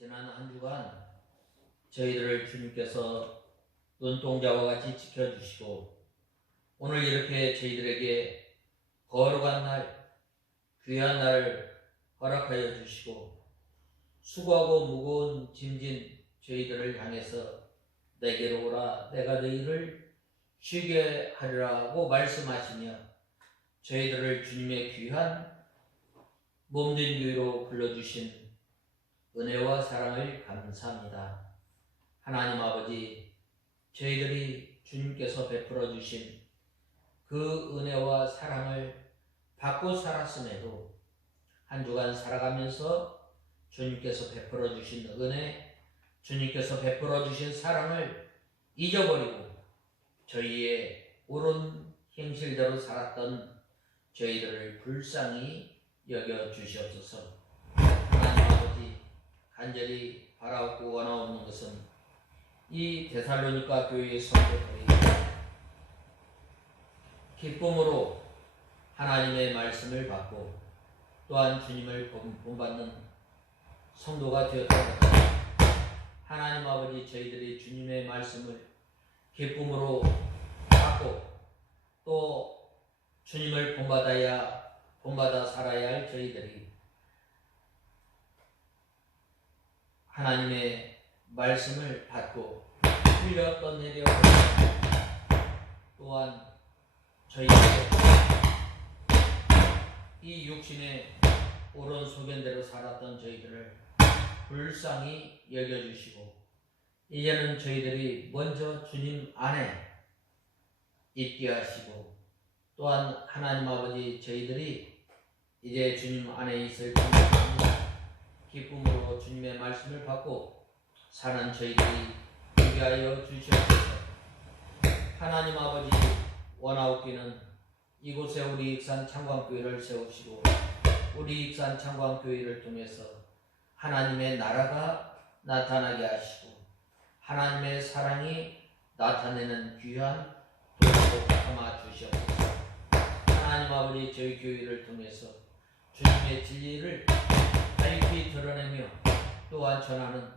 지난 한 주간 저희들을 주님께서 눈동자와 같이 지켜주시고 오늘 이렇게 저희들에게 거룩한 날, 귀한 날을 허락하여 주시고 수고하고 무거운 짐진 저희들을 향해서 내게로 오라 내가 너희를 쉬게 하리라고 말씀하시며 저희들을 주님의 귀한 몸된 교회로 불러주신 은혜와 사랑을 감사합니다. 하나님 아버지, 저희들이 주님께서 베풀어 주신 그 은혜와 사랑을 받고 살았음에도 한 주간 살아가면서 주님께서 베풀어 주신 은혜, 주님께서 베풀어 주신 사랑을 잊어버리고 저희의 옳은 행실대로 살았던 저희들을 불쌍히 여겨 주시옵소서. 하나님 아버지, 간절히 바라옵고 원하옵는 것은 이 데살로니가 교회의 성도들이 기쁨으로 하나님의 말씀을 받고 또한 주님을 본받는 성도가 되었다는 것. 하나님 아버지, 저희들이 주님의 말씀을 기쁨으로 받고 또 주님을 본받아 살아야 할 저희들이 하나님의 말씀을 받고 흘려 떠내려 또한 저희에게 이 육신의 옳은 소견대로 살았던 저희들을 불쌍히 여겨주시고 이제는 저희들이 먼저 주님 안에 있게 하시고 또한 하나님 아버지, 저희들이 이제 주님 안에 있을 기쁨으로 주님의 말씀을 받고 사는 저희들이 되게 하여 주시옵소서. 하나님 아버지, 원하옵기는 이곳에 우리 익산 창광교회를 세우시고 우리 익산 창광교회를 통해서 하나님의 나라가 나타나게 하시고 하나님의 사랑이 나타내는 귀한 도구로 삼아 주시옵소서. 하나님 아버지, 저희 교회를 통해서 주님의 진리를 밝히 드러내며 또한 전하는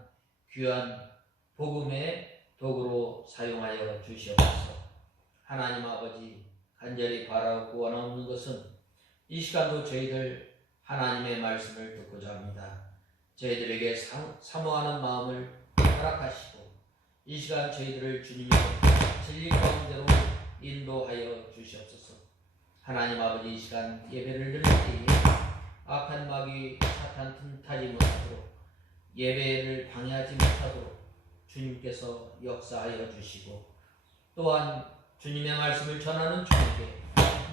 귀한 복음의 도구로 사용하여 주시옵소서. 하나님 아버지, 간절히 바라고 원하는 것은 이 시간도 저희들 하나님의 말씀을 듣고자 합니다. 저희들에게 사모하는 마음을 허락하시고 이 시간 저희들을 주님의 진리 가운데로 인도하여 주시옵소서. 하나님 아버지, 이 시간 예배를 드릴 때에 악한 마귀 사탄 틈타지 못하도록 예배를 방해하지 못하도록 주님께서 역사하여 주시고 또한 주님의 말씀을 전하는 저에게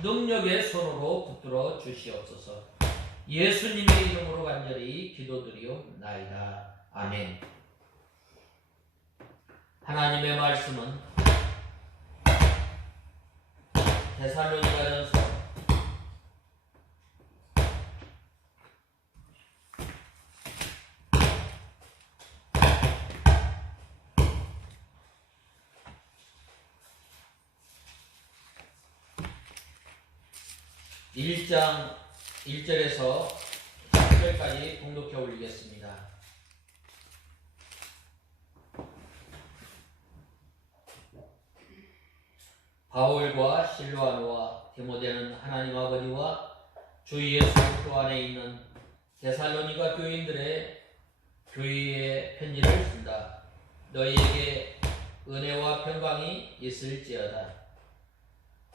능력의 손으로 붙들어 주시옵소서. 예수님의 이름으로 간절히 기도드리옵나이다. 아멘. 하나님의 말씀은 데살로니가전서 1장 1절에서 10절까지 봉독해 올리겠습니다. 바울과 실로아노와 디모데는 하나님 아버지와 주 예수 그리스도 안에 있는 데살로니가 교인들의 교회의 편지를 쓴다. 너희에게 은혜와 평강이 있을지어다.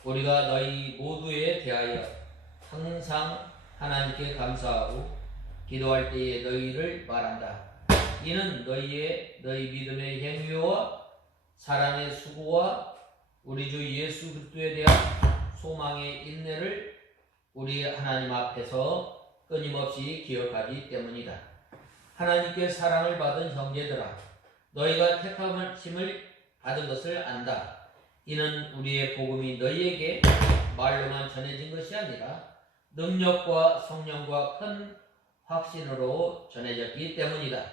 우리가 너희 모두에 대하여 항상 하나님께 감사하고 기도할 때에 너희를 말한다. 이는 너희 믿음의 행위와 사랑의 수고와 우리 주 예수 그리스도에 대한 소망의 인내를 우리 하나님 앞에서 끊임없이 기억하기 때문이다. 하나님께 사랑을 받은 형제들아, 너희가 택함을 받은 것을 안다. 이는 우리의 복음이 너희에게 말로만 전해진 것이 아니라 능력과 성령과 큰 확신으로 전해졌기 때문이다.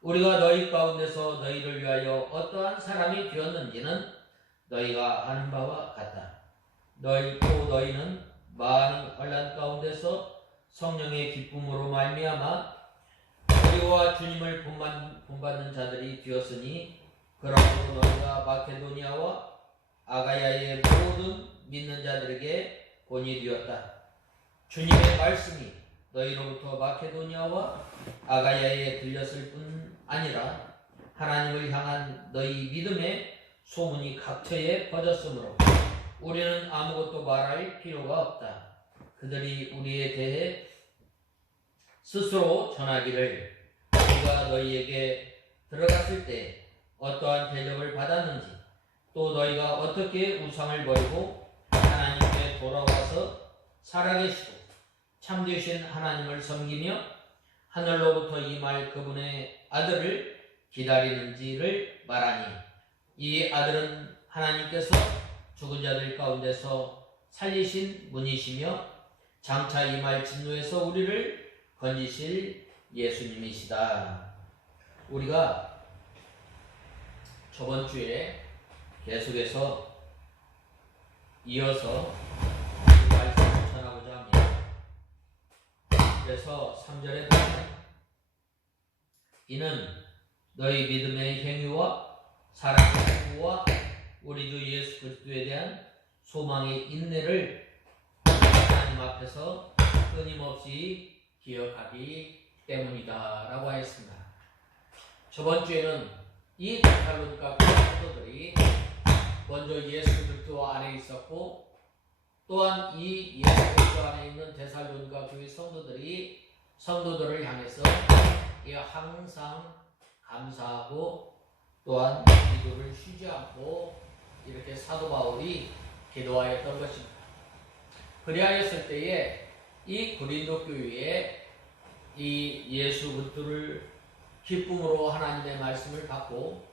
우리가 너희 가운데서 너희를 위하여 어떠한 사람이 되었는지는 너희가 아는 바와 같다. 너희는 많은 환난 가운데서 성령의 기쁨으로 말미암아 우리와 너희가 주님을 본받는 자들이 되었으니 그러므로 너희가 마케도니아와 아가야의 모든 믿는 자들에게 본이 되었다. 주님의 말씀이 너희로부터 마케도니아와 아가야에 들렸을 뿐 아니라 하나님을 향한 너희 믿음의 소문이 각처에 퍼졌으므로 우리는 아무것도 말할 필요가 없다. 그들이 우리에 대해 스스로 전하기를 우리가 너희에게 들어갔을 때 어떠한 대접을 받았는지, 또 너희가 어떻게 우상을 버리고 하나님께 돌아와서 살아계시고 참되신 하나님을 섬기며 하늘로부터 임할 그분의 아들을 기다리는지를 말하니, 이 아들은 하나님께서 죽은 자들 가운데서 살리신 분이시며 장차 임할 진노에서 우리를 건지실 예수님이시다. 우리가 저번 주에 계속해서 이어서 이 말씀을 전하고자 합니다. 그래서 3절에 보면 이는 너희 믿음의 행위와 사랑의 수고와 우리 주 예수 그리스도에 대한 소망의 인내를 하나님 앞에서 끊임없이 기억하기 때문이다 라고 하였습니다. 저번 주에는 이 데살로니가 교회 성도들이 먼저 예수 그리스도 안에 있었고, 또한 이 예수 그리스도 안에 있는 데살로니가 교회 성도들을 향해서 항상 감사하고 또한 기도를 쉬지 않고 이렇게 사도 바울이 기도하였던 것입니다. 그리하였을 때에 이 고린도 교회에 이 예수 그리스도를 기쁨으로 하나님의 말씀을 받고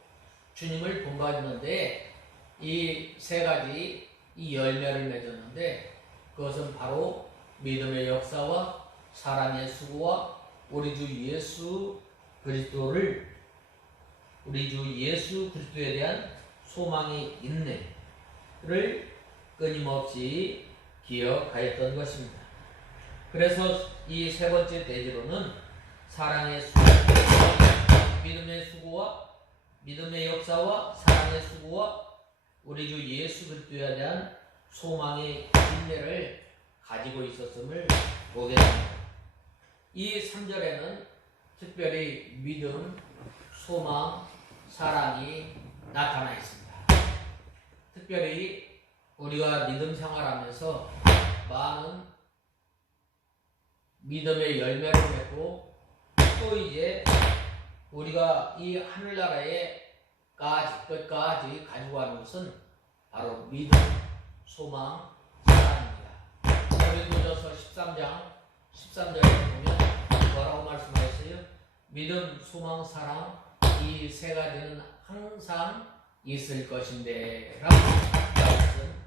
주님을 본받는데 이 세 가지 이 열매를 맺었는데, 그것은 바로 믿음의 역사와 사랑의 수고와 우리 주 예수 그리스도에 대한 소망의 인내를 끊임없이 기억하였던 것입니다. 그래서 이 세 번째 대지로는 사랑의 수고, 믿음의 역사와 사랑의 수고와 우리 주 예수 그리스도에 대한 소망의 인내를 가지고 있었음을 보게 됩니다. 이 3절에는 특별히 믿음, 소망, 사랑이 나타나 있습니다. 특별히 우리가 믿음 생활하면서 많은 믿음의 열매를 맺고, 또 이제 우리가 이 하늘나라에 끝까지 가지고 가는 것은 바로 믿음, 소망, 사랑입니다. 고린도전서 13장 13절에 보면 뭐라고 말씀하셨어요? 믿음, 소망, 사랑, 이 세 가지는 항상 있을 것인데 라고 말씀하셨습니다.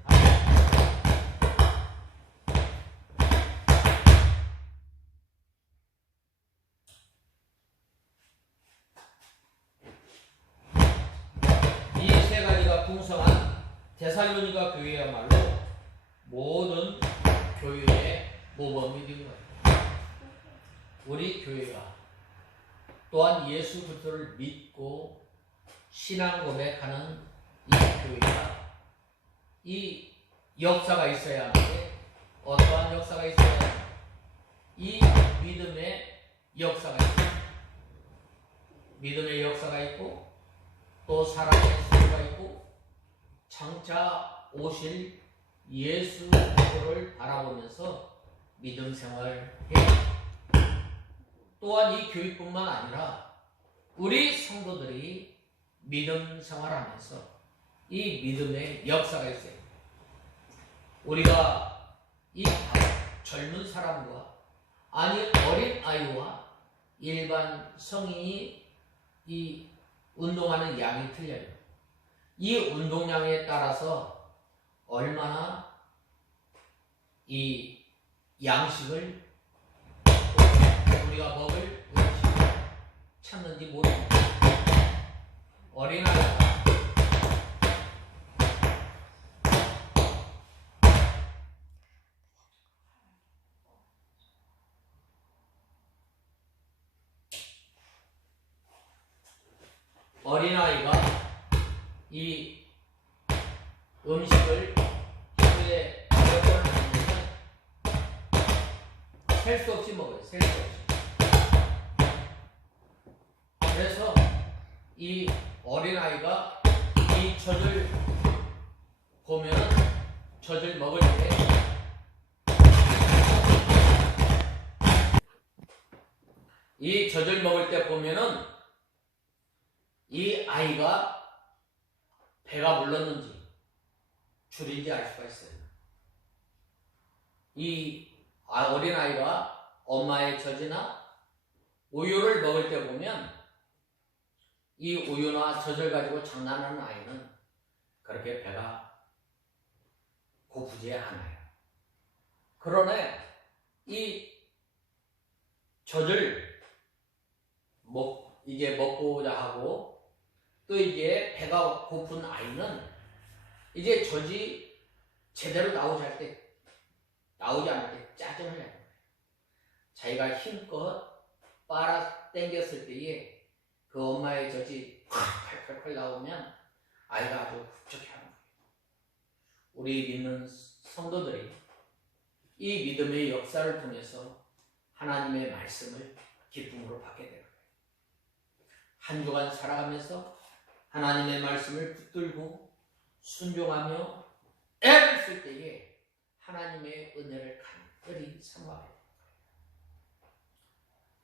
이 세 가지가 풍성한 데살로니가 교회야말로 모든 교회의 모범이 된 거예요. 우리 교회가 또한 예수 그리스도를 믿고 신앙 고백하는 이 교회가 이 역사가 있어야 하는데, 어떠한 역사가 있어야 하는데 이 믿음의 역사가 있고, 믿음의 역사가 있고, 또 사랑의 수고가 있고, 장차 오실 예수 그리스도를 바라보면서 믿음 생활을 해야, 또한 이 교회뿐만 아니라 우리 성도들이 믿음 생활하면서 이 믿음의 역사가 있어요. 우리가 이 젊은 사람과 어린 아이와 일반 성인이 이 운동하는 양이 틀려요. 이 운동량에 따라서 얼마나 이 양식을 우리가 먹을 음식을 찾는지 모릅니다. 어린아이가 어린아이가 이 음식을 하루에 몇 번을 먹으면 셀 수 없이 먹어요. 셀 수 없이. 그래서 이 어린아이가 이 젖을 보면 젖을 먹을 때 이 젖을 먹을 때 보면은 이 아이가 배가 불렀는지 줄인지 알 수가 있어요. 이 어린아이가 엄마의 젖이나 우유를 먹을 때 보면 이 우유나 젖을 가지고 장난하는 아이는 그렇게 배가 고프지 않아요. 그러나 이 젖을 이제 먹고자 하고 또 이제 배가 고픈 아이는 이제 젖이 제대로 나오지 않을 때 짜증을 내는 거예요. 자기가 힘껏 빨아 당겼을 때에 그 엄마의 젖이 콸콸콸 나오면 아이가 아주 흡족해하는 거예요. 우리 믿는 성도들이 이 믿음의 역사를 통해서 하나님의 말씀을 기쁨으로 받게 되는 거예요. 한 주간 살아가면서 하나님의 말씀을 붙들고 순종하며 애를 쓸 때에 하나님의 은혜를 간절히 사모하게 됩니다.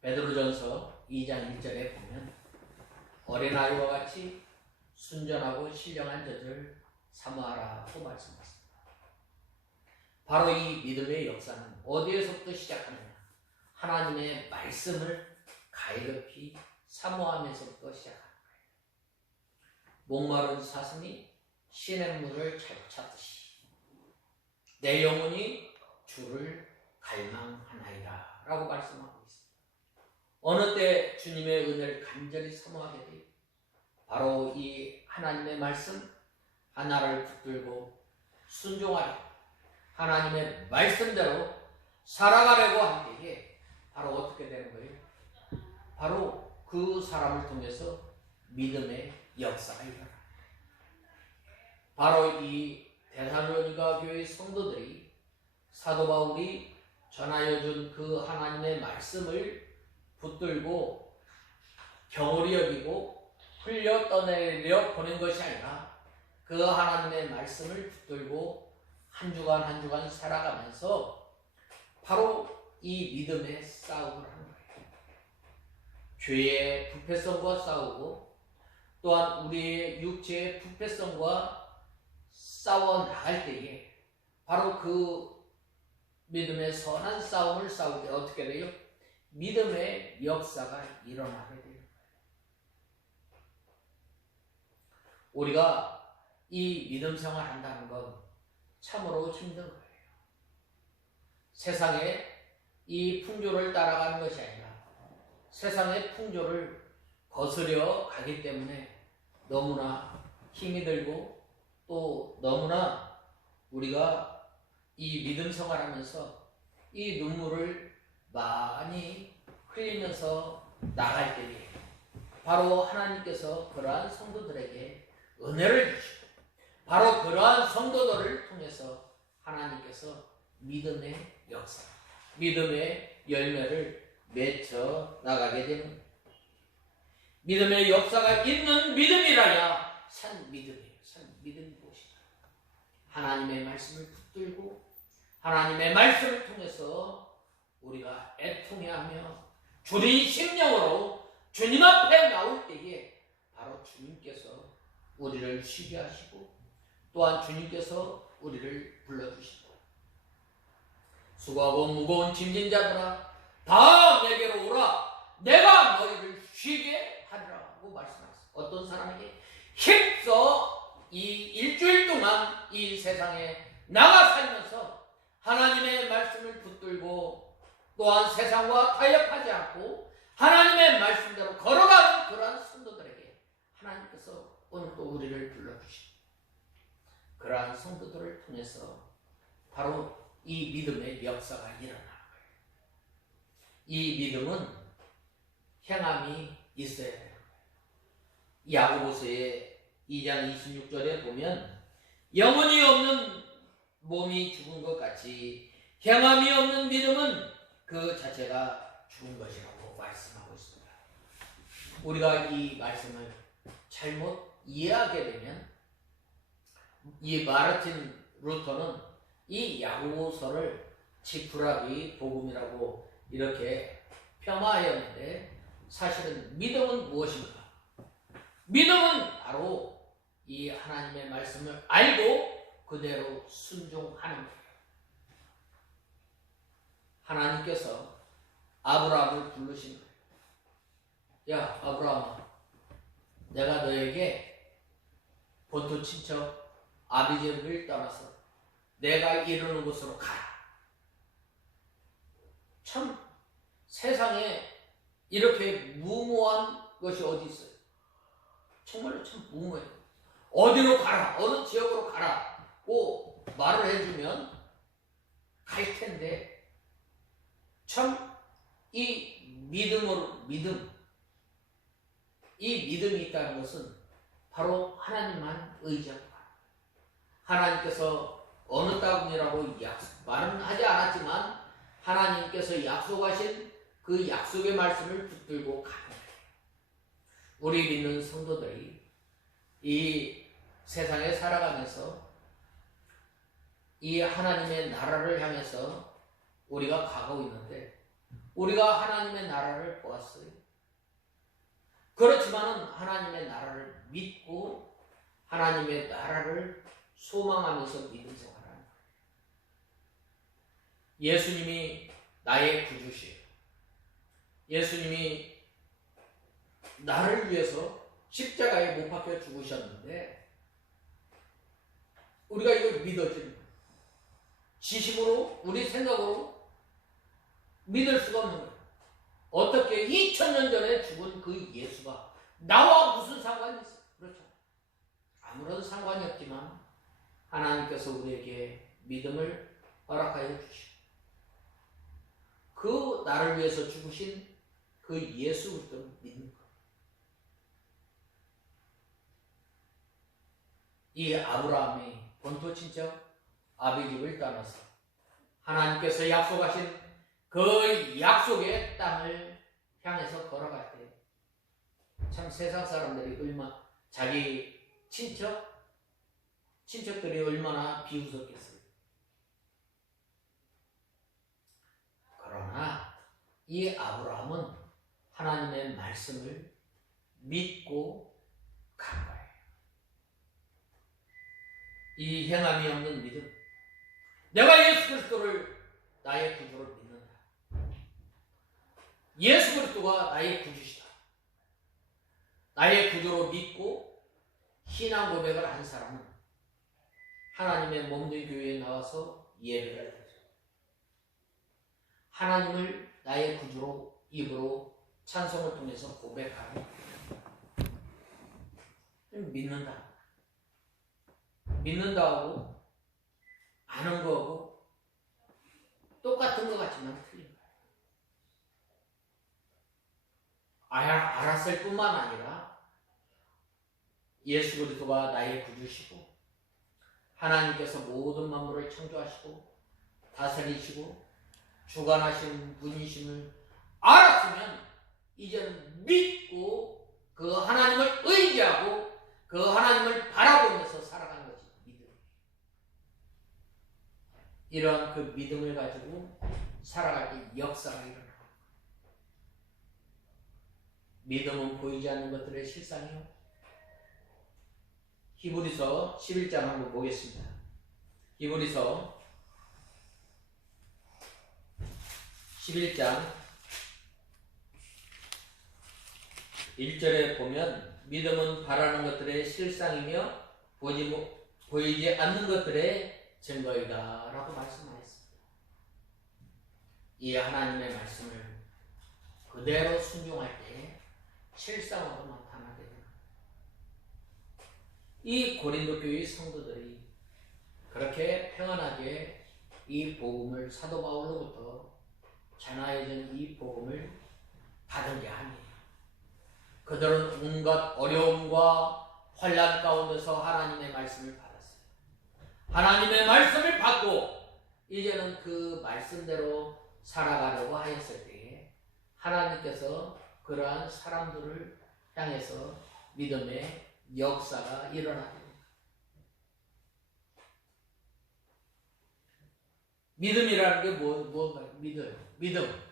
베드로전서 2장 1절에 보면 어린아이와 같이 순전하고 신령한 젖을 사모하라고 말씀하셨습니다. 바로 이 믿음의 역사는 어디에서부터 시작하느냐? 하나님의 말씀을 가이급히 사모하면서부터 시작합니다. 목마른 사슴이 시냇물을 찾듯이 내 영혼이 주를 갈망하나이다 라고 말씀하고 있습니다. 어느 때 주님의 은혜를 간절히 사모하게 돼요? 바로 이 하나님의 말씀 하나를 붙들고 순종하려 하나님의 말씀대로 살아가려고 할 때에 바로 어떻게 되는 거예요? 바로 그 사람을 통해서 믿음의 역사가 일어납니다. 바로 이 데살로니가 교회 성도들이 사도 바울이 전하여 준 그 하나님의 말씀을 붙들고 경홀히 여기고 흘려 떠내려 보낸 것이 아니라 그 하나님의 말씀을 붙들고 한 주간 한 주간 살아가면서 바로 이 믿음의 싸움을 하는 거예요. 죄의 부패성과 싸우고 또한 우리의 육체의 부패성과 싸워 나갈 때에 바로 그 믿음의 선한 싸움을 싸울 때 어떻게 돼요? 믿음의 역사가 일어나게 돼요. 우리가 이 믿음 생활 한다는 건 참으로 힘든 거예요. 세상에 이 풍조를 따라가는 것이 아니라 세상의 풍조를 거스려 가기 때문에 너무나 힘이 들고 또 너무나 우리가 이 믿음 생활하면서 이 눈물을 많이 흘리면서 나갈 때에 바로 하나님께서 그러한 성도들에게 은혜를 주시고 바로 그러한 성도들을 통해서 하나님께서 믿음의 역사, 믿음의 열매를 맺혀 나가게 되는 거예요. 믿음의 역사가 있는 믿음이라야 산 믿음이에요. 산 믿음이 무엇이냐? 하나님의 말씀을 붙들고 하나님의 말씀을 통해서 우리가 애통해하며 주린 심령으로 주님 앞에 나올 때에 바로 주님께서 우리를 쉬게 하시고 또한 주님께서 우리를 불러주시고 수고하고 무거운 짐진 자들아 다 내게로 오라 내가 너희를 쉬게 하리라고 말씀하셨어요. 어떤 사람에게 힘써 이 일주일 동안 이 세상에 나가 살면서 하나님의 말씀을 붙들고 또한 세상과 타협하지 않고 하나님의 말씀대로 걸어가는 그러한 성도들에게 하나님께서 오늘 또 우리를 불러주시고 그러한 성도들을 통해서 바로 이 믿음의 역사가 일어나는 거예요. 이 믿음은 행함이 있어야 되는 거예요. 야고보서의 2장 26절에 보면 영혼이 없는 몸이 죽은 것 같이 행함이 없는 믿음은 그 자체가 죽은 것이라고 말씀하고 있습니다. 우리가 이 말씀을 잘못 이해하게 되면 이 마르틴 루터는 이 야고보서를 지푸라기 복음이라고 이렇게 폄하하였는데 사실은 믿음은 무엇입니까? 믿음은 바로 이 하나님의 말씀을 알고 그대로 순종하는 거예요. 하나님께서 아브라함을 부르신 거예요. 야 아브라함아, 내가 너에게 본토 친척 아비집을 떠나서 내가 이르는 곳으로 가라. 참 세상에 이렇게 무모한 것이 어디 있어요? 정말로 참 무모해요. 어디로 가라, 어느 지역으로 가라고 말을 해주면 갈 텐데 참 이 믿음이 있다는 것은 바로 하나님만 의지하고 하나님께서 어느 따구니라고 말은 하지 않았지만 하나님께서 약속하신 그 약속의 말씀을 붙들고 가는 거예요. 우리 믿는 성도들이 이 세상에 살아가면서 이 하나님의 나라를 향해서 우리가 가고 있는데 우리가 하나님의 나라를 보았어요. 그렇지만은 하나님의 나라를 믿고 하나님의 나라를 소망하면서 믿음 생활하는 거예요. 예수님이 나의 구주시에요. 예수님이 나를 위해서 십자가에 못 박혀 죽으셨는데 우리가 이걸 믿어지는 거예요. 지식으로 우리 생각으로 믿을 수가 없는 거예요. 어떻게 2000년 전에 죽은 그 예수가 나와 무슨 상관이 있어요? 그렇죠. 아무런 상관이 없지만 하나님께서 우리에게 믿음을 허락하여 주시고 그 나를 위해서 죽으신 그 예수 그리스도를 믿는 것. 이 아브라함이 본토 친척 아비집을 떠나서 하나님께서 약속하신 그 약속의 땅을 향해서 걸어갈 때 참 세상 사람들이 얼마나 자기 친척들이 얼마나 비웃었겠어요. 그러나 이 아브라함은 하나님의 말씀을 믿고 간 거예요. 이 행함이 없는 믿음. 내가 예수 그리스도를 나의 구주로 믿는다. 예수 그리스도가 나의 구주시다. 나의 구주로 믿고 신앙 고백을 한 사람은 하나님의 몸된 교회에 나와서 예배를 하죠. 하나님을 나의 구주로 입으로 찬송을 통해서 고백하고 믿는다. 믿는다고 아는 거하고 똑같은 것 같지만 틀린 거예요. 알았을 뿐만 아니라 예수 그리스도가 나의 구주시고 하나님께서 모든 만물을 창조하시고 다스리시고 주관하시는 분이심을 알았으면 이제는 믿고 그 하나님을 의지하고 그 하나님을 바라보면서 살아가는 것이 믿음이에요. 이러한 그 믿음을 가지고 살아갈 때 역사가 일어나요. 믿음은 보이지 않는 것들의 실상이요. 히브리서 11장 한번 보겠습니다. 히브리서 11장 1절에 보면 믿음은 바라는 것들의 실상이며 보이지 않는 것들의 증거이다 라고 말씀하셨습니다. 이 하나님의 말씀을 그대로 순종할 때 실상으로 나타나게 됩니다. 이 고린도 교회 성도들이 그렇게 평안하게 이 복음을 사도 바울로부터 전하여진 이 복음을 받은 게 아니에요. 그들은 온갖 어려움과 환난 가운데서 하나님의 말씀을 받았어요. 하나님의 말씀을 받고 이제는 그 말씀대로 살아가려고 하였을 때에 하나님께서 그러한 사람들을 향해서 믿음의 역사가 일어나게 됩니다. 믿음이라는 게 뭔가요? 믿음.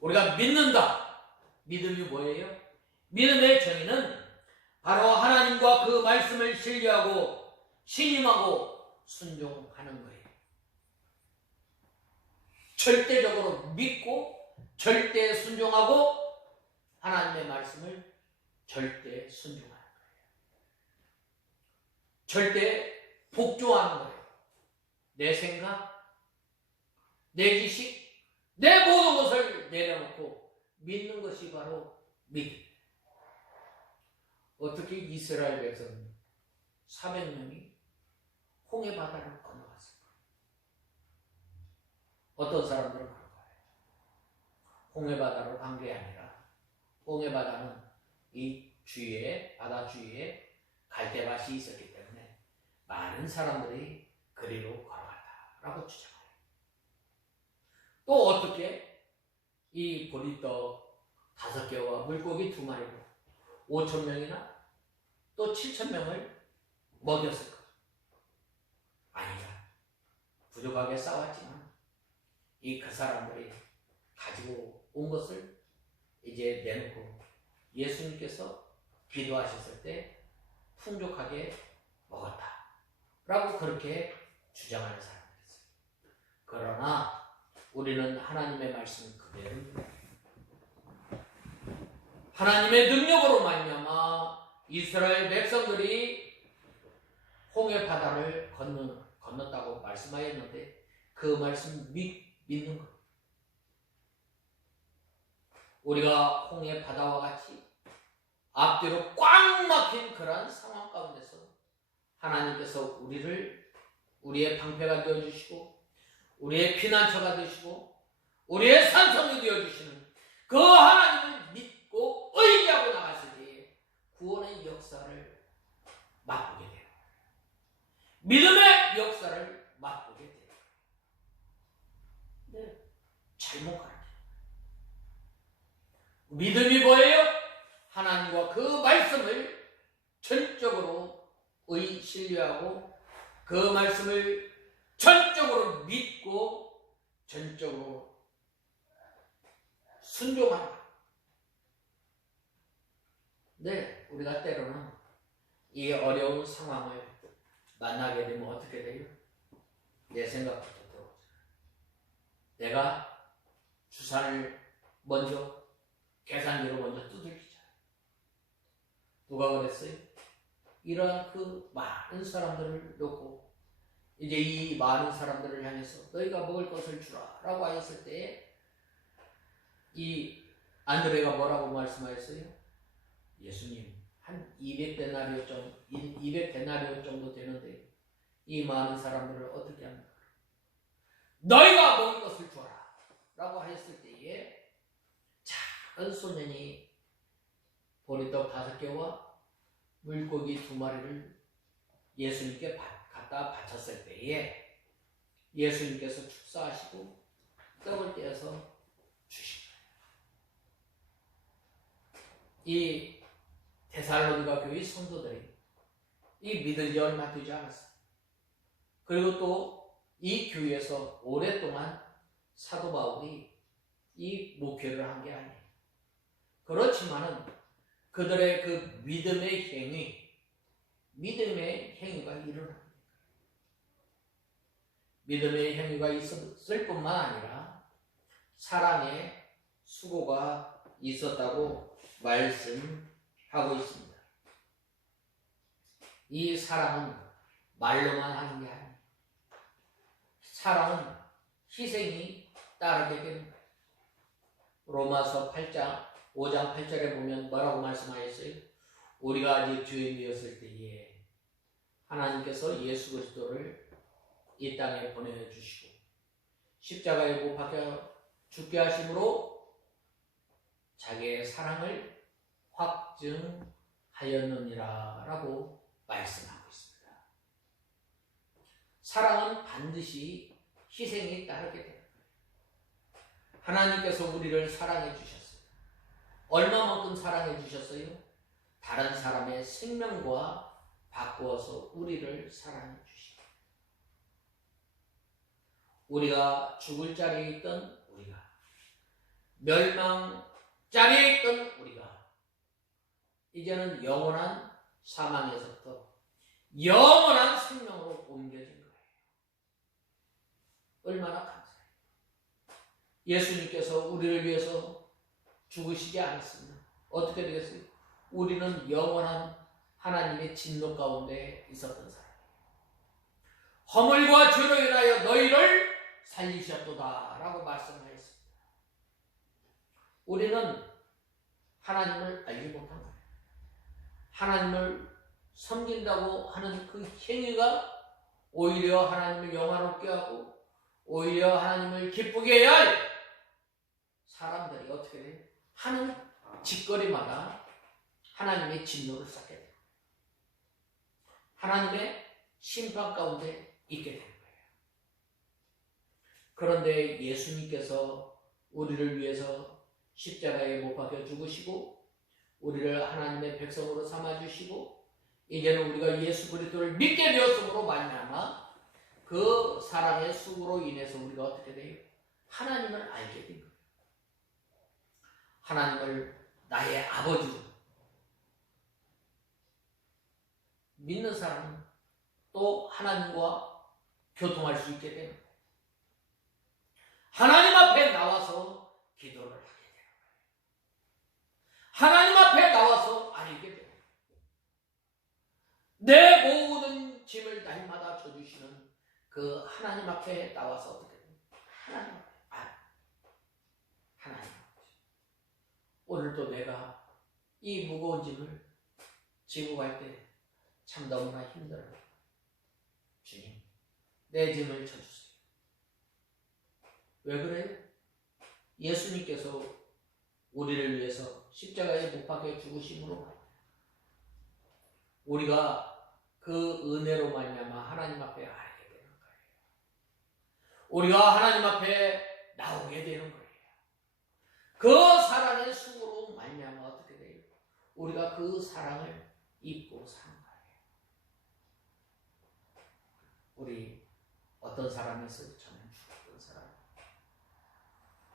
우리가 믿는다. 믿음이 뭐예요? 믿음의 정의는 바로 하나님과 그 말씀을 신뢰하고 신임하고 순종하는 거예요. 절대적으로 믿고 절대 순종하고 하나님의 말씀을 절대 순종하는 거예요. 절대 복종하는 거예요. 내 생각, 내 지식, 내 모든 것을 내려놓고 믿는 것이 바로 믿음. 어떻게 이스라엘 백성 400명이 홍해 바다를 건너갔을까? 어떤 사람들은 그럴 거예요. 홍해 바다로 간 게 아니라 홍해 바다는 이 주위에 바다 주위에 갈대밭이 있었기 때문에 많은 사람들이 그리로 걸어갔다라고 주장해요. 또 어떻게 이 보리떡 5개와 물고기 2마리로 5,000명이나 또 7,000명을 먹였을까? 아니다. 부족하게 싸웠지만 그 사람들이 가지고 온 것을 이제 내놓고 예수님께서 기도하셨을 때 풍족하게 먹었다 라고 그렇게 주장하는 사람들이 있어요. 그러나 우리는 하나님의 말씀 그대로 하나님의 능력으로 말미암아 이스라엘 백성들이 홍해 바다를 건넜다고 말씀하였는데 그 말씀 믿는 것. 우리가 홍해 바다와 같이 앞뒤로 꽉 막힌 그러한 상황 가운데서 하나님께서 우리의 방패가 되어주시고 우리의 피난처가 되시고 우리의 산성이 되어주시는 그 하나님을 믿고 의지하고 나갔을 때에 구원의 역사를 맛보게 돼요. 믿음의 역사를 맛보게 돼요. 네, 잘못 가르쳐요. 믿음이 뭐예요? 하나님과 그 말씀을 전적으로 신뢰하고 그 말씀을 전적으로 믿고 전적으로 순종한다. 네, 우리가 때로는 이 어려운 상황을 만나게 되면 어떻게 돼요? 내 생각부터 들어오죠. 내가 주사를 먼저 계산기로 먼저 두들기잖아요. 누가 그랬어요? 이러한 그 많은 사람들을 놓고 이제 이 많은 사람들을 향해서 너희가 먹을 것을 주라 라고 하였을 때에 이 안드레가 뭐라고 말씀하였어요? 예수님 한 200데나리온 정도 되는데 이 많은 사람들을 어떻게 합니까? 너희가 먹을 것을 주라 라고 하였을 때에 작은 소년이 보리떡 5개와 물고기 2마리를 예수님께 갖다 바쳤을 때에 예수님께서 축사하시고 떡을 떼어서 주신 거예요. 이 데살로니가 교회 성도들이 이 믿은 지 얼마 되지 않았어요. 그리고 또 이 교회에서 오랫동안 사도 바울이 이 목회를 한 게 아니에요. 그렇지만은 그들의 그 믿음의 행위가 일어납니다. 믿음의 행위가 있었을 뿐만 아니라 사랑의 수고가 있었다고 말씀하고 있습니다. 이 사랑은 말로만 하는 게 아니에요. 사랑은 희생이 따르게 됩니다. 로마서 5장 8절에 보면 뭐라고 말씀하셨어요? 우리가 아직 죄인이었을 때에 하나님께서 예수 그리스도를 이 땅에 보내주시고 십자가에 못 박혀 죽게 하심으로 자기의 사랑을 확증하였느니라 라고 말씀하고 있습니다. 사랑은 반드시 희생이 따르게 됩니다. 하나님께서 우리를 사랑해 주셨어요. 얼마만큼 사랑해 주셨어요? 다른 사람의 생명과 바꾸어서 우리를 사랑해 주시고, 우리가 죽을 자리에 있던 우리가, 멸망 자리에 있던 우리가 이제는 영원한 사망에서부터 영원한 생명으로 옮겨진 거예요. 얼마나 감사해요. 예수님께서 우리를 위해서 죽으시지 않았습니다. 어떻게 되겠어요? 우리는 영원한 하나님의 진노 가운데 있었던 사람이에요. 허물과 죄로 인하여 너희를 살리셨도다 라고 말씀하였습니다. 우리는 하나님을 알지 못한 거예요. 하나님을 섬긴다고 하는 그 행위가 오히려 하나님을 영화롭게 하고 오히려 하나님을 기쁘게 해야 할 사람들이 어떻게 돼요? 하는 짓거리마다 하나님의 진노를 쌓게 돼요. 하나님의 심판 가운데 있게 되는 거예요. 그런데 예수님께서 우리를 위해서 십자가에 못 박혀 죽으시고 우리를 하나님의 백성으로 삼아주시고 이제는 우리가 예수 그리스도를 믿게 되었으므로 말미암아 그 사랑의 수고로 인해서 우리가 어떻게 돼요? 하나님을 알게 된 거예요. 하나님을 나의 아버지로 믿는 사람은 또 하나님과 교통할 수 있게 되는 거예요. 하나님 앞에 나와서 기도를 하게 되는 거예요. 하나님 앞에 나와서 알게 되는 거예요. 내 모든 짐을 날마다 져주시는 그 하나님 앞에 나와서 어떻게 돼요? 하나님 앞에 하나님 앞에 오늘도 내가 이 무거운 짐을 지고 갈 때 참 너무나 힘들어요. 주님, 내 짐을 져주세요. 왜 그래요? 예수님께서 우리를 위해서 십자가에 못 박혀 죽으심으로 우리가 그 은혜로 말미암아 하나님 앞에 알게 되는 거예요. 우리가 하나님 앞에 나오게 되는 거예요. 그 사랑의 수고로 말미암아 어떻게 돼요? 우리가 그 사랑을 입고 사는 거예요. 우리 어떤 사람이었어요? 전에는 죽었던 사람.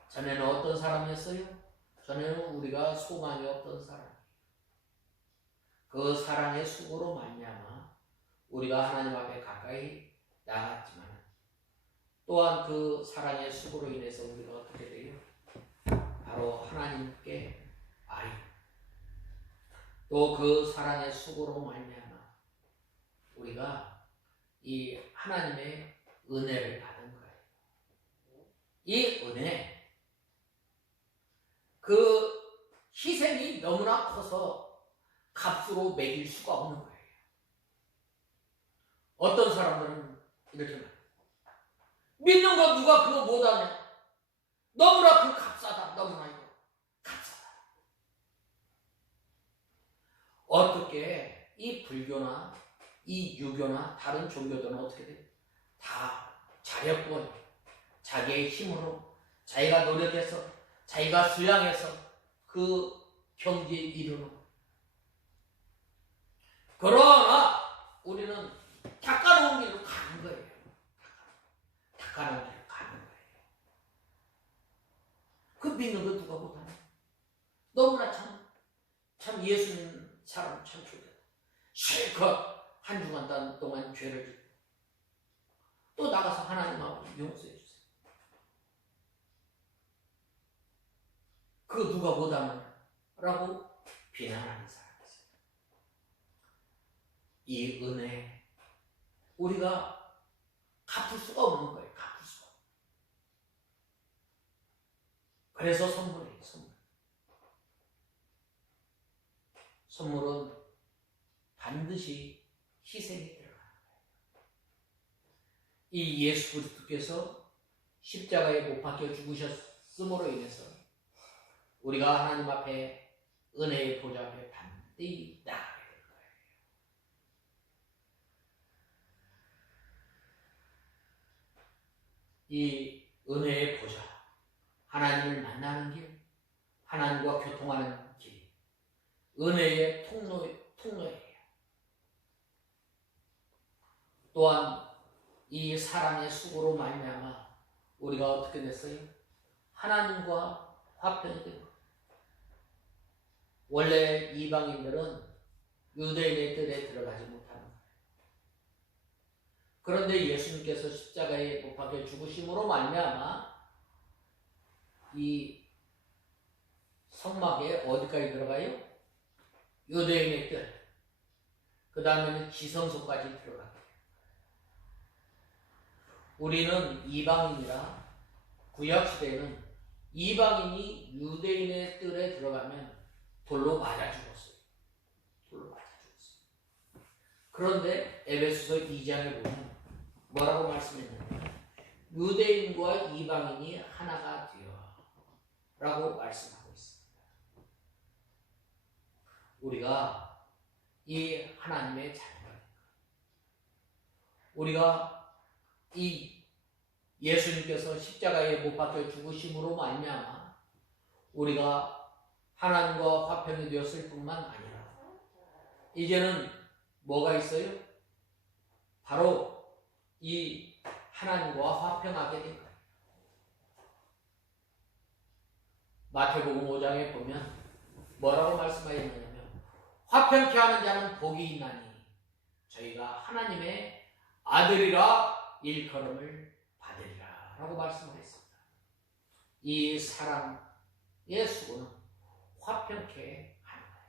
전에는 어떤 사람이었어요? 전에는 우리가 소망이 없던 사람. 그 사랑의 수고로 말미암아 우리가 하나님 앞에 가까이 나갔지만 또한 그 사랑의 수고로 인해서 우리가 어떻게 돼요? 바로 하나님께 아이 또 그 사랑의 수고로 말미암아 우리가 이 하나님의 은혜를 받은 거예요. 이 은혜, 그 희생이 너무나 커서 값으로 매길 수가 없는 거예요. 어떤 사람들은 이렇게 말해요. 믿는 거 누가 그거 못하냐? 너무나 그 값싸다. 너무나 이거 값싸다. 어떻게 이 불교나 이 유교나 다른 종교들은 어떻게 돼요? 다 자력권, 자기의 힘으로 자기가 노력해서 자기가 수양해서 그 경지에 이르는. 그러나 우리는 닦아놓은 길로 가는 거예요. 닦아놓은 길로 가는 거예요. 그 믿는 거 누가 못하냐? 너무나 참 예수 믿는 사람 참 좋겠다. 실컷 한 주간 동안 죄를 짓고 또 나가서 하나님 앞에 용서해 주세요. 그거 누가 못하느냐? 라고 비난하는 사람이 있어요. 이 은혜 우리가 갚을 수가 없는 거예요. 갚을 수가. 그래서 선물이에요. 선물은 반드시 희생이 들어가는 거예요. 이 예수 그리스도께서 십자가에 못 박혀 죽으셨음으로 인해서 우리가 하나님 앞에 은혜의 보좌 앞에 반드시 나가게 될 거예요. 이 은혜의 보좌, 하나님을 만나는 길, 하나님과 교통하는 길, 은혜의 통로예요. 또한 이 사랑의 수고로 말미암아 우리가 어떻게 됐어요? 하나님과 화평이 되고, 원래 이방인들은 유대인의 뜰에 들어가지 못하는 거예요. 그런데 예수님께서 십자가에 못 박혀 죽으심으로 말미암아 이 성막에 어디까지 들어가요? 유대인의 뜰, 그 다음에는 지성소까지 들어가요. 우리는 이방인이라 구약시대에는 이방인이 유대인의 뜰에 들어가면 돌로 맞아 죽었어요. 돌로 맞아 죽었어요. 그런데 에베소서 2장에 보면 뭐라고 말씀했냐면 유대인과 이방인이 하나가 되어 라고 말씀하고 있습니다. 우리가 이 하나님의 자녀가 된 것, 우리가 이 예수님께서 십자가에 못 박혀 죽으심으로 말미암아 우리가 하나님과 화평이 되었을 뿐만 아니라 이제는 뭐가 있어요? 바로 이 하나님과 화평하게 된 거예요. 마태복음 5장에 보면 뭐라고 말씀하였느냐면 화평케 하는 자는 복이 있나니 저희가 하나님의 아들이라 일컬음을 받으리라 라고 말씀하셨습니다. 이 사랑의 수고는 화평케 하는 거예요.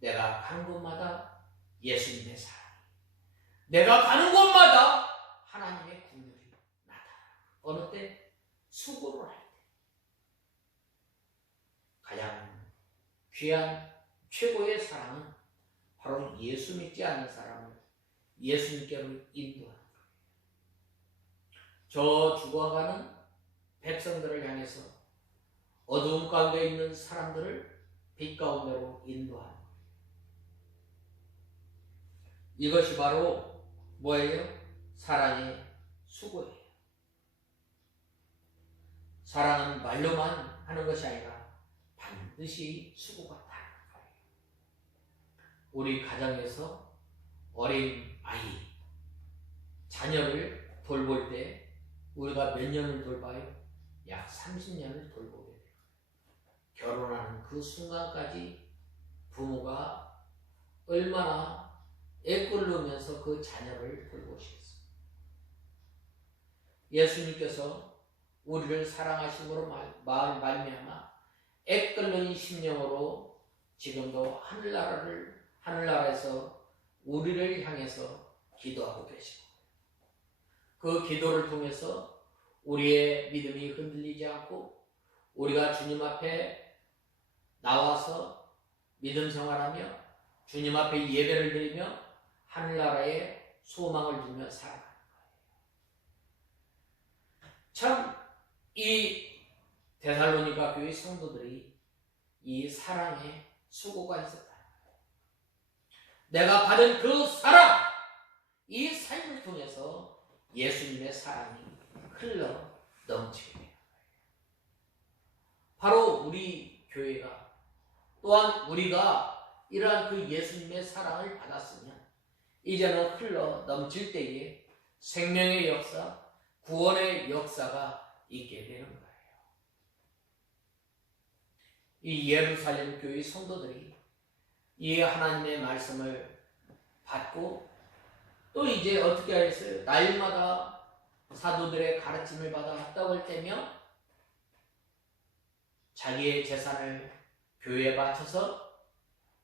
내가 가는 곳마다 예수님의 사랑이, 내가 가는 곳마다 하나님의 긍휼이 나타나. 어느 때? 수고를 할 때. 가장 귀한 최고의 사랑은 바로 예수 믿지 않는 사람을 예수님께로 인도하는 거예요. 저 죽어가는 백성들을 향해서 어두움 가운데 있는 사람들을 빛 가운데로 인도하는 거예요. 이것이 바로 뭐예요? 사랑의 수고예요. 사랑은 말로만 하는 것이 아니라 반드시 수고가 따르는 거예요. 우리 가정에서 어린 아이, 자녀를 돌볼 때 우리가 몇 년을 돌봐요? 약 30년을 돌보게 돼요. 결혼하는 그 순간까지 부모가 얼마나 애끓으면서 그 자녀를 돌보시겠어요. 예수님께서 우리를 사랑하심으로 말미암아 애끓는 심령으로 지금도 하늘나라에서 우리를 향해서 기도하고 계시고, 그 기도를 통해서 우리의 믿음이 흔들리지 않고 우리가 주님 앞에 나와서 믿음 생활하며 주님 앞에 예배를 드리며 하늘나라에 소망을 두며 살아가는 거예요. 참 이 데살로니가 교회 성도들이 이 사랑에 수고가 있었다. 내가 받은 그 사랑, 이 삶을 통해서 예수님의 사랑이 흘러 넘치게 돼요. 바로 우리 교회가, 또한 우리가 이러한 그 예수님의 사랑을 받았으면 이제는 흘러 넘칠 때에 생명의 역사, 구원의 역사가 있게 되는 거예요. 이 예루살렘 교회 성도들이 이 하나님의 말씀을 받고 또 이제 어떻게 하였어요? 날마다 사도들의 가르침을 받아 떡을 떼며 자기의 재산을 교회에 바쳐서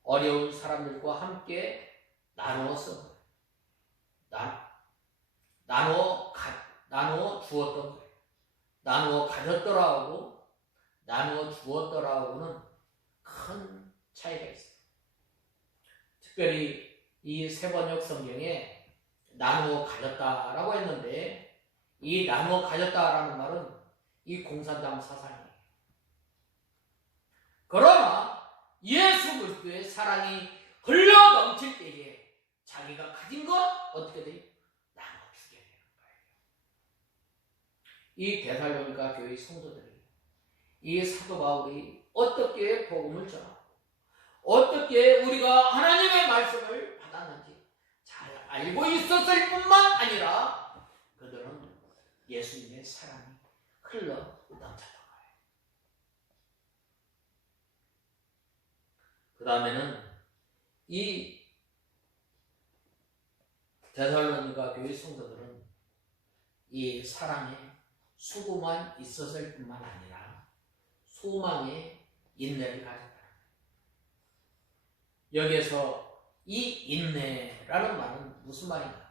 어려운 사람들과 함께 나누어서 나누어 주었던 거예요. 나누어 가졌더라 하고 나누어 주었더라 하고는 큰 차이가 있어요. 특별히 이 세번역 성경에 나누어 가졌다라고 했는데, 이 나누어 가졌다라는 말은 이 공산당 사상이에요. 그러나 예수 그리스도의 사랑이 흘러 넘칠 때에 자기가 가진 것 어떻게 돼요? 나눠주게 되는 거예요. 이 데살로니가 교회 성도들이 이 사도 바울이 어떻게 복음을 전하고 어떻게 우리가 하나님의 말씀을 받았는지 잘 알고 있었을 뿐만 아니라 그들은 예수님의 사랑이 흘러 넘쳤던 거예요. 그 다음에는 이 데살로니가 교회 성도들은 이 사랑에 수고만 있었을 뿐만 아니라 소망의 인내를 가졌다. 여기에서 이 인내라는 말은 무슨 말인가?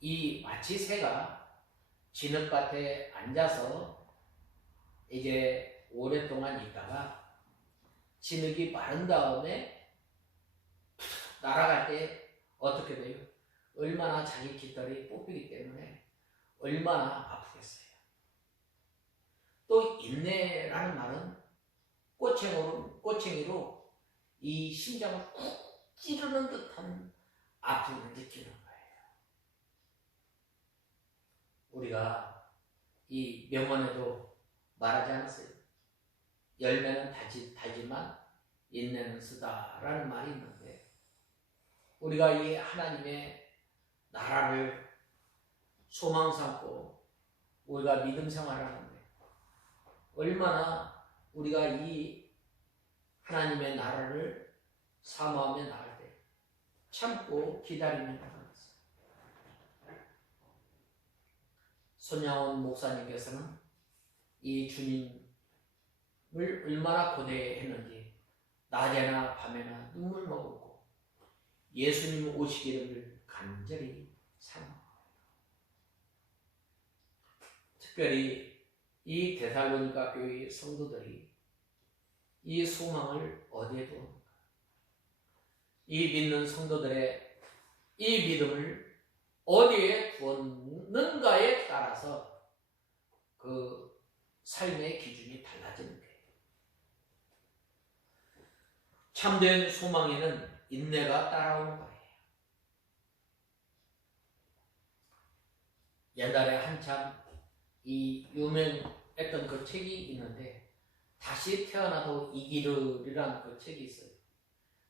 이 마치 새가 진흙밭에 앉아서 이제 오랫동안 있다가 진흙이 마른 다음에 날아갈 때 어떻게 돼요? 얼마나 자기 깃털이 뽑히기 때문에 얼마나 아프겠어요. 또 인내라는 말은 꼬챙이로 이 심장을 꾹 찌르는 듯한 아픔을 느끼는 거예요. 우리가 이 명언에도 말하지 않았어요? 열매는 달지만 인내는 쓰다라는 말이 있는데 우리가 이 하나님의 나라를 소망 삼고 우리가 믿음 생활을 하는데 얼마나 우리가 이 하나님의 나라를 사모하며 나갈 때 참고 기다리며 나가겠어요. 손양원 목사님께서는 이 주님을 얼마나 고대했는지 낮에나 밤에나 눈물 머금고 예수님 오시기를 간절히 사모합니다. 특별히 이 데살로니가 교회 성도들이 이 소망을 어디에 두었는가? 이 믿는 성도들의 이 믿음을 어디에 두었는가에 따라서 그 삶의 기준이 달라지는 거예요. 참된 소망에는 인내가 따라오는 거예요. 옛날에 한참 이 유명했던 그 책이 있는데 다시 태어나도 이기르리라는 그 책이 있어요.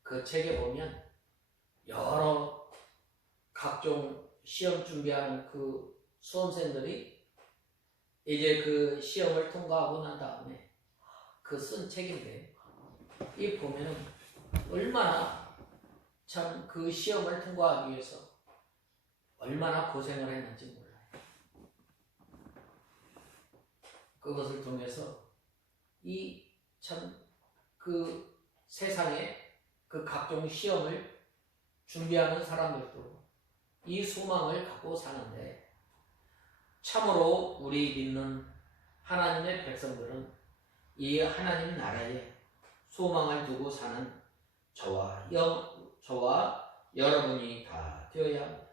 그 책에 보면 여러 각종 시험 준비하는 그 수험생들이 이제 그 시험을 통과하고 난 다음에 그 쓴 책인데 이 보면은 얼마나 참 그 시험을 통과하기 위해서 얼마나 고생을 했는지 몰라요. 그것을 통해서 이 참 그 세상에 그 각종 시험을 준비하는 사람들도 이 소망을 갖고 사는데 참으로 우리 믿는 하나님의 백성들은 이 하나님 나라에 소망을 두고 사는 저와 여러분이 다 되어야 합니다.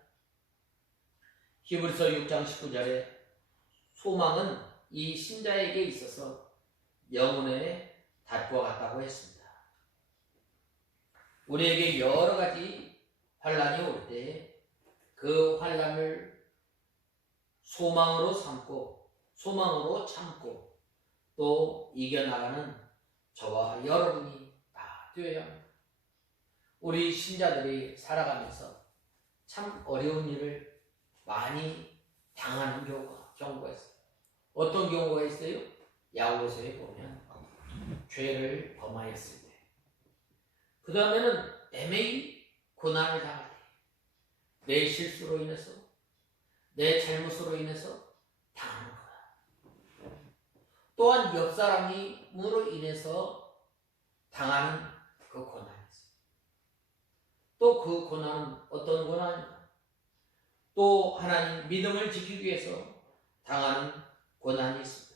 히브리서 6장 19절에 소망은 이 신자에게 있어서 영혼의 닷과 같다고 했습니다. 우리에게 여러 가지 환난이 올 때 그 환난을 소망으로 삼고 소망으로 참고 또 이겨나가는 저와 여러분이 다 되어야 합니다. 우리 신자들이 살아가면서 참 어려운 일을 많이 당하는 경우가 있어요. 어떤 경우가 있어요? 야고보서에 보면 죄를 범하였을 때, 그 다음에는 애매히 고난을 당할 때, 내 실수로 인해서, 내 잘못으로 인해서 당하는 거야. 또한 옆 사람으로 인해서 당하는 그 고난이 있어요. 또 그 고난은 어떤 고난인가? 또 하나님 믿음을 지키기 위해서 당하는 고난이 있습니다.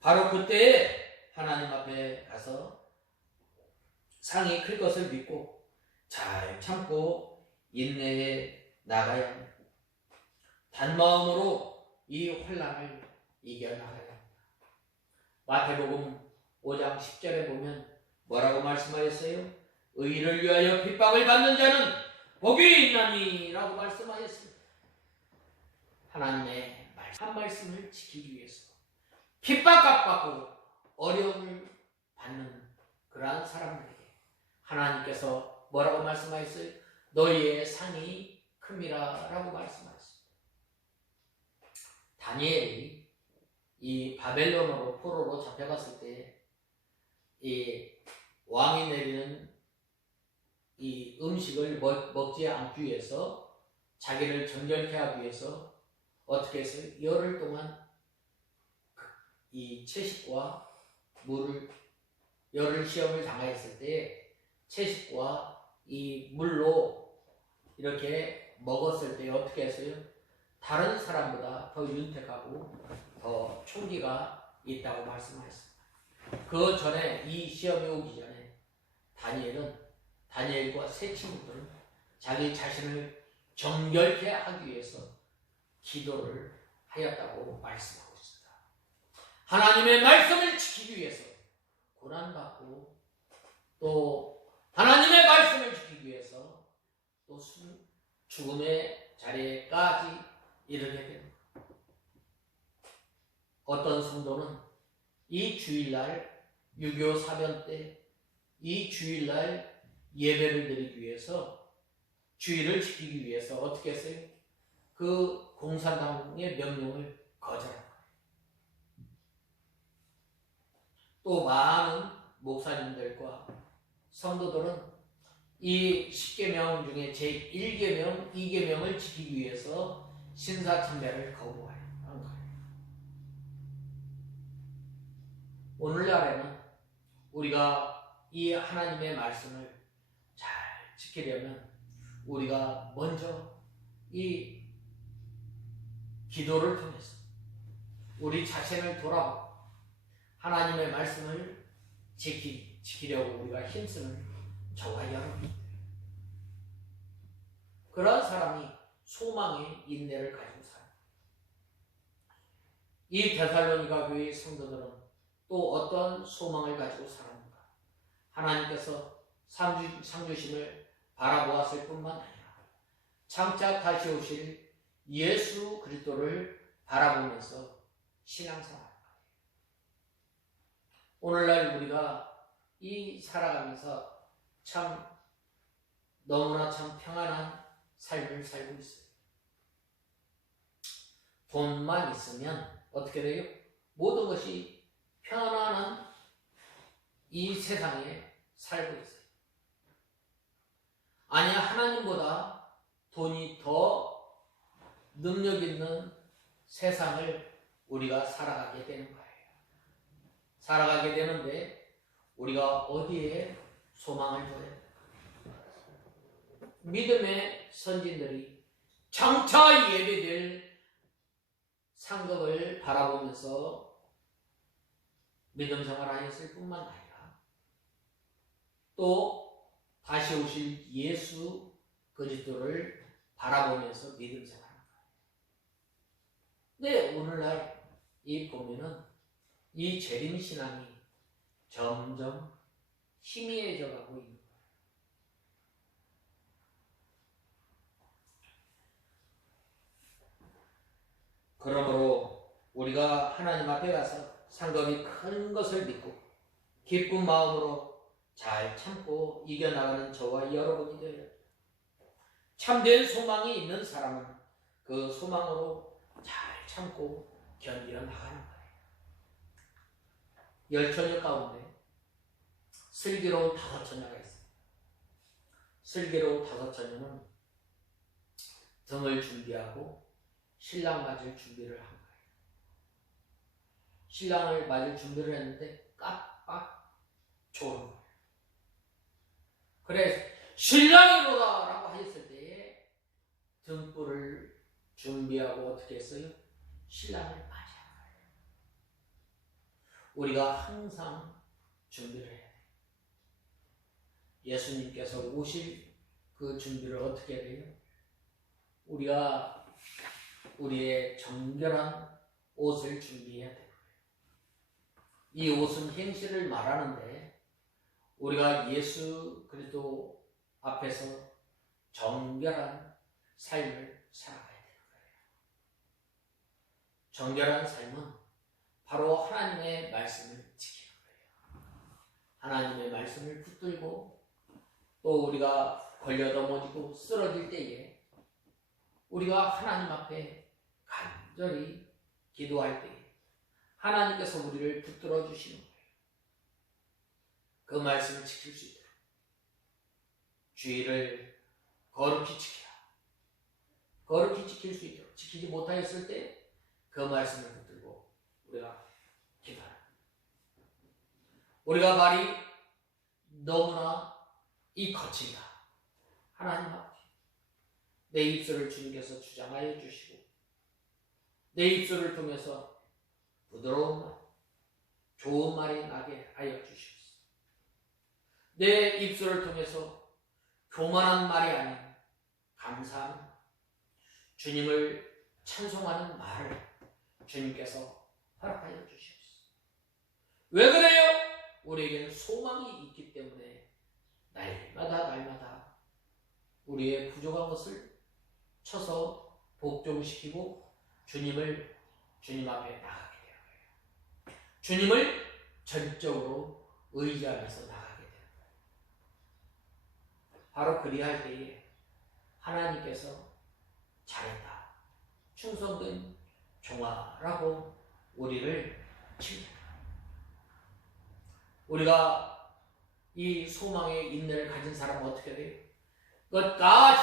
바로 그때에 하나님 앞에 가서 상이 클 것을 믿고 잘 참고 인내해 나가야 합니다. 단마음으로 이 환난을 이겨나가야 합니다. 마태복음 5장 10절에 보면 뭐라고 말씀하였어요? 의를 위하여 핍박을 받는 자는 복이 있나니라고 말씀하였습니다. 하나님의 한 말씀을 지키기 위해서 핍박 압박하고 어려움을 받는 그러한 사람들에게 하나님께서 뭐라고 말씀하였어요? 너희의 상이 큼이라 라고 말씀하셨습니다. 다니엘이 이 바벨론으로 포로로 잡혀갔을 때 이 왕이 내리는 이 음식을 먹지 않기 위해서 자기를 정결케 하기 위해서 어떻게 했어요? 열흘 동안 이 채식과 물을 열흘 시험을 당하였을 때 채식과 이 물로 이렇게 먹었을 때 어떻게 했어요? 다른 사람보다 더 윤택하고 더 총기가 있다고 말씀하셨습니다. 그 전에 이 시험이 오기 전에 다니엘과 세 친구들은 자기 자신을 정결케 하기 위해서 기도를 하였다고 말씀하고 있습니다. 하나님의 말씀을 지키기 위해서 고난받고 또 하나님의 말씀을 지키기 위해서 또 죽음의 자리에까지 이르게 됩니다. 어떤 성도는 이 주일날 6.25 사변 때 이 주일날 예배를 드리기 위해서 주일을 지키기 위해서 어떻게 했어요? 그 공산당의 명령을 거절한 거예요. 또 많은 목사님들과 성도들은 이 10계명 중에 제1계명, 2계명을 지키기 위해서 신사참배를 거부한 거예요. 오늘날에는 우리가 이 하나님의 말씀을 잘 지키려면 우리가 먼저 이 기도를 통해서 우리 자신을 돌아보고 하나님의 말씀을 지키려고 우리가 힘쓰는 저와 여러분, 그런 사람이 소망의 인내를 가지고 살아요. 이 데살로니가 교회의 성도들은 또 어떤 소망을 가지고 살았는가? 하나님께서 상주심을 바라보았을 뿐만 아니라 장차 다시 오실 예수 그리스도를 바라보면서 신앙생활을 합니다. 오늘날 우리가 이 살아가면서 참 너무나 참 평안한 삶을 살고 있어요. 돈만 있으면 어떻게 돼요? 모든 것이 편안한 이 세상에 살고 있어요. 아니, 하나님보다 돈이 더 능력 있는 세상을 우리가 살아가게 되는 거예요. 살아가게 되는데 우리가 어디에 소망을 둬야 될까? 믿음의 선진들이 장차 예배될 상급을 바라보면서 믿음 생활하였을 뿐만 아니라 또 다시 오실 예수 그리스도를 바라보면서 믿음 생활합니다. 근데 오늘날 이 보면은 이 재림신앙이 점점 희미해져 가고 있는 거예요. 그러므로 우리가 하나님 앞에 가서 상급이 큰 것을 믿고 기쁜 마음으로 잘 참고 이겨나가는 저와 여러분이 되어야 합니다. 참된 소망이 있는 사람은 그 소망으로 잘 참고 견디어 나가는 거예요. 열처녀 가운데 슬기로운 5처녀가 있어요. 슬기로운 5처녀는 등을 준비하고 신랑 맞을 준비를 한 거예요. 신랑을 맞을 준비를 했는데 깜빡 졸은 거예요. 그래서 신랑이로다 라고 하셨을 때에 등불을 준비하고 어떻게 했어요? 신랑을 맞이한 거예요. 우리가 항상 준비를 해야 돼요. 예수님께서 오실 그 준비를 어떻게 해야 돼요? 우리가 우리의 정결한 옷을 준비해야 돼요. 이 옷은 행실을 말하는데 우리가 예수 그리스도 앞에서 정결한 삶을 살아가야 되는 거예요. 정결한 삶은 바로 하나님의 말씀을 지키는 거예요. 하나님의 말씀을 붙들고 또 우리가 걸려 넘어지고 쓰러질 때에 우리가 하나님 앞에 간절히 기도할 때에 하나님께서 우리를 붙들어 주시는 거예요. 그 말씀을 지킬 수 있도록 주의를 거룩히 지키라. 거룩히 지킬 수 있도록 지키지 못하였을 때 그 말씀을 붙들고 우리가 기도하라. 우리가 말이 너무나 이 거칠다. 하나님 앞에 내 입술을 주님께서 주장하여 주시고 내 입술을 통해서 부드러운 말, 좋은 말이 나게 하여 주시옵소서. 내 입술을 통해서 교만한 말이 아닌 감사하는 말, 주님을 찬송하는 말을 주님께서 허락하여 주시옵소서. 왜 그래요? 우리에게는 소망이 있기 때문에 날마다 우리의 부족한 것을 쳐서 복종시키고 주님을 주님 앞에 나가게 되는 거예요. 주님을 전적으로 의지하면서 나가게 되는 거예요. 바로 그리할 때에 하나님께서 잘했다, 충성된 종아라고 우리를 칭찬합니다. 우리가 이 소망의 인내를 가진 사람은 어떻게 돼요? 끝까지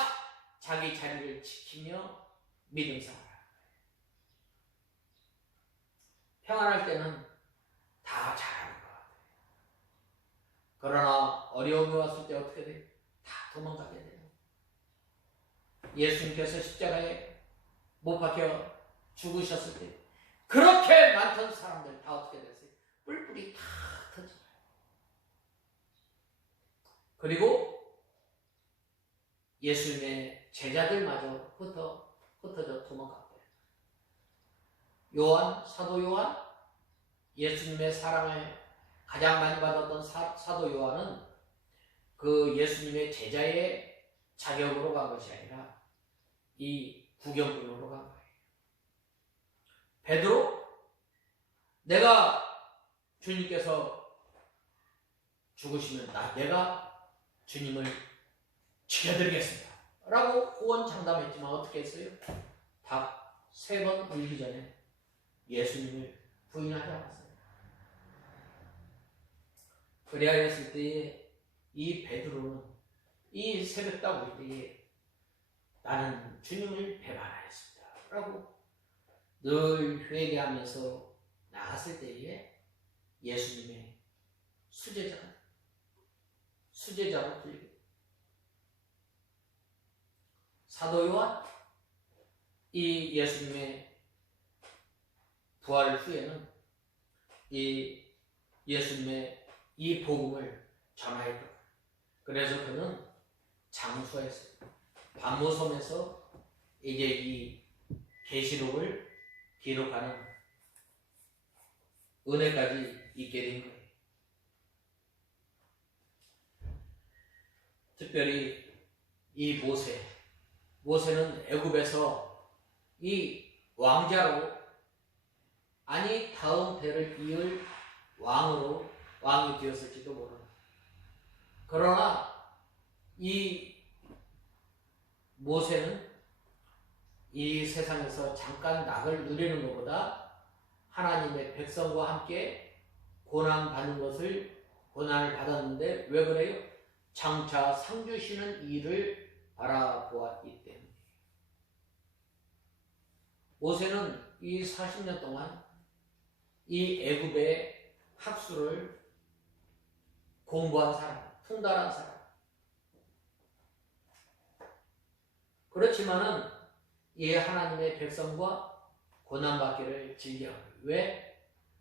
자기 자리를 지키며 믿음 생활을 합니다. 평안할 때는 다 잘하는 것 같아요. 그러나 어려움이 왔을 때 어떻게 돼요? 다 도망가게 돼요. 예수님께서 십자가에 못 박혀 죽으셨을 때 그렇게 많던 사람들 다 어떻게 됐어요? 뿔뿔이 다 터져요. 그리고 예수님의 제자들마저 흩어져 도망갔대요. 사도 요한, 예수님의 사랑을 가장 많이 받았던 사도 요한은 그 예수님의 제자의 자격으로 간 것이 아니라 이 구경꾼으로 간 거예요. 베드로, 내가 주님께서 죽으시면 내가 주님을 지켜드리겠습니다 라고 호언장담했지만 어떻게 했어요? 닭 3번 울기 전에 예수님을 부인하지 않았어요. 그리하였을 때에 이 베드로는 이 새벽딱 울 때에 나는 주님을 배반하였습니다 라고 늘 회개하면서 나갔을 때에 예수님의 수제자로 불리고, 사도 요한, 이 예수님의 부활 후에는 이 예수님의 이 복음을 전하였다. 그래서 그는 장수했어요. 반모섬에서 이제 이 계시록을 기록하는 은혜까지 있게 된 거예요. 특별히 이 모세는 애굽에서 이 왕자로, 아니 다음 대를 이을 왕이 되었을지도 모르는, 그러나 이 모세는 이 세상에서 잠깐 낙을 누리는 것보다 하나님의 백성과 함께 고난을 받았는데 왜 그래요? 장차 상 주시는 일을 바라보았기 때문에. 모세는 이 40년 동안 이 애굽의 학술을 공부한 사람, 통달한 사람. 그렇지만은 이 하나님의 백성과 고난받기를 즐겨요. 왜?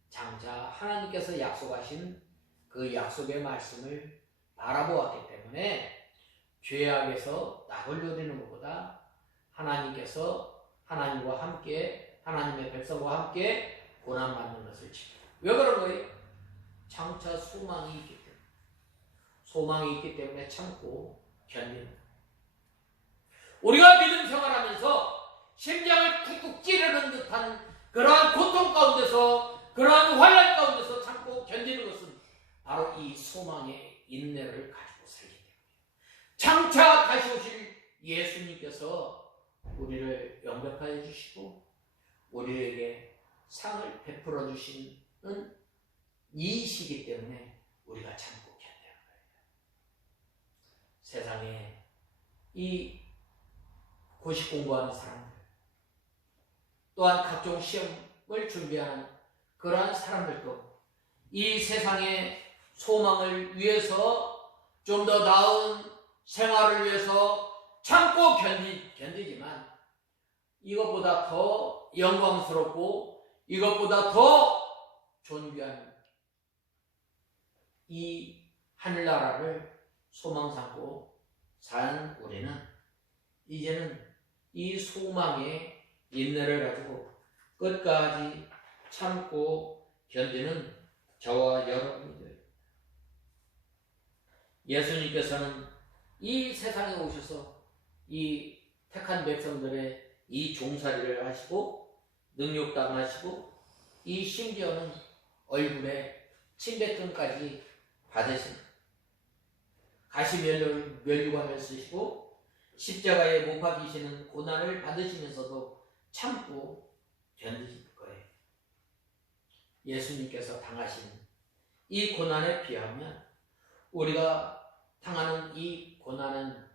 장차 하나님께서 약속하신 그 약속의 말씀을 바라보았기 때문에 죄악에서 낙을 누리는 것보다 하나님께서 하나님과 함께, 하나님의 백성과 함께 고난받는 것을 지켜요. 왜 그런 거예요? 장차 소망이 있기 때문에. 소망이 있기 때문에 참고 견디는 거예요. 우리가 믿음 생활하면서 심장을 쿡쿡 찌르는 듯한 그러한 고통 가운데서, 그러한 환난 가운데서 참고 견디는 것은 바로 이 소망의 인내를 가지고 살기 때문에, 장차 다시 오실 예수님께서 우리를 영접하여 주시고 우리에게 상을 베풀어 주시는 이 시기 때문에 우리가 참고 견디는 거예요. 세상에 이 고시 공부하는 사람들, 또한 각종 시험을 준비하는 그러한 사람들도 이 세상의 소망을 위해서, 좀 더 나은 생활을 위해서 참고 견디지만 이것보다 더 영광스럽고 이것보다 더 존귀한 이 하늘나라를 소망 삼고 사는 우리는 이제는 이 소망의 인내를 가지고 끝까지 참고 견디는 저와 여러분이 되어야 됩니다. 예수님께서는 이 세상에 오셔서 이 택한 백성들의 이 종살이를 하시고 능욕당하시고 이 심지어는 얼굴에 침뱉음까지 받으신, 가시면류관을 쓰시고 십자가에 못 박히시는 고난을 받으시면서도 참고 견디실 거예요. 예수님께서 당하신 이 고난에 비하면 우리가 당하는 이 고난은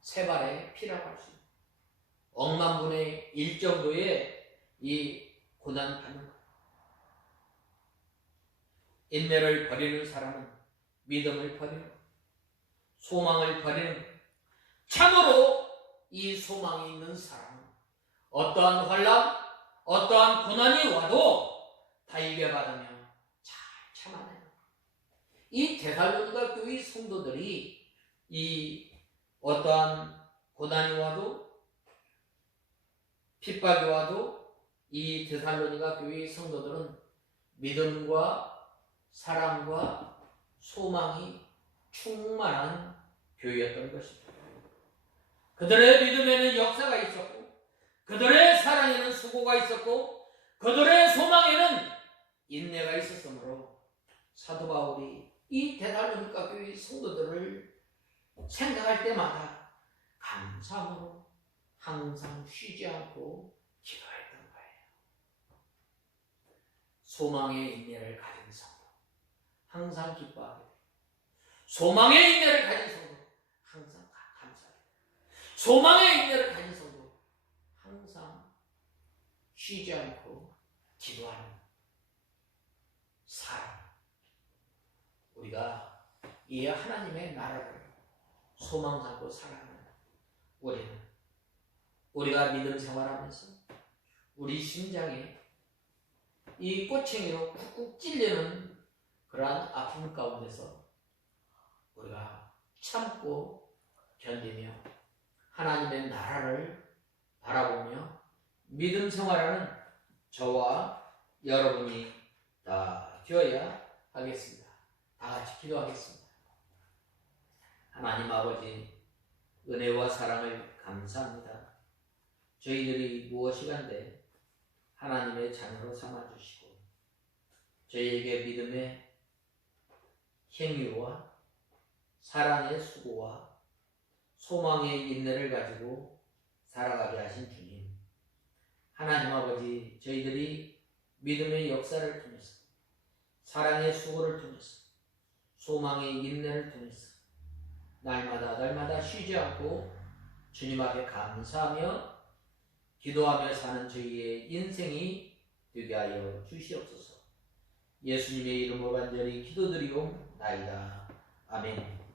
세 발의 피라고 할 수 있습니다. 억만 분의 1 정도의 이 고난 받는 거예요. 인내를 버리는 사람은 믿음을 버리는, 소망을 버리는 거예요. 참으로 이 소망이 있는 사람은 어떠한 환난, 어떠한 고난이 와도 달게 받으며 잘 참아내는 거예요. 이 데살로니가 교회 성도들이 이 어떠한 고난이 와도, 핍박이 와도 이 데살로니가 교회 성도들은 믿음과 사랑과 소망이 충만한 교회였던 것입니다. 그들의 믿음에는 역사가 있었고, 그들의 사랑에는 수고가 있었고, 그들의 소망에는 인내가 있었으므로 사도 바울이 이 데살로니가 교회 성도들을 생각할 때마다 감사함으로 항상 쉬지 않고 기도했던 거예요. 소망의 인내를 가진 성도 항상 기뻐하게 돼요. 소망의 인내를 가진 성도 항상 감사하게 돼요. 소망의 인내를 가진 성도 항상 쉬지 않고 기도하는 사람. 우리가 이 하나님의 나라를 소망 삼고 살아가는 우리는, 우리가 믿음 생활하면서 우리 심장에 이 꼬챙이로 쿡쿡 찔리는 그러한 아픔 가운데서 우리가 참고 견디며 하나님의 나라를 바라보며 믿음 생활하는 저와 여러분이 다 되어야 하겠습니다. 다 같이 기도하겠습니다. 하나님 아버지, 은혜와 사랑을 감사합니다. 저희들이 무엇이간데 하나님의 자녀로 삼아주시고 저희에게 믿음의 행위와 사랑의 수고와 소망의 인내를 가지고 살아가게 하신 주님, 하나님 아버지, 저희들이 믿음의 역사를 통해서, 사랑의 수고를 통해서, 소망의 인내를 통해서 날마다 쉬지 않고 주님 앞에 감사하며 기도하며 사는 저희의 인생이 되게 하여 주시옵소서. 예수님의 이름으로 간절히 기도드리옵나이다. 아멘.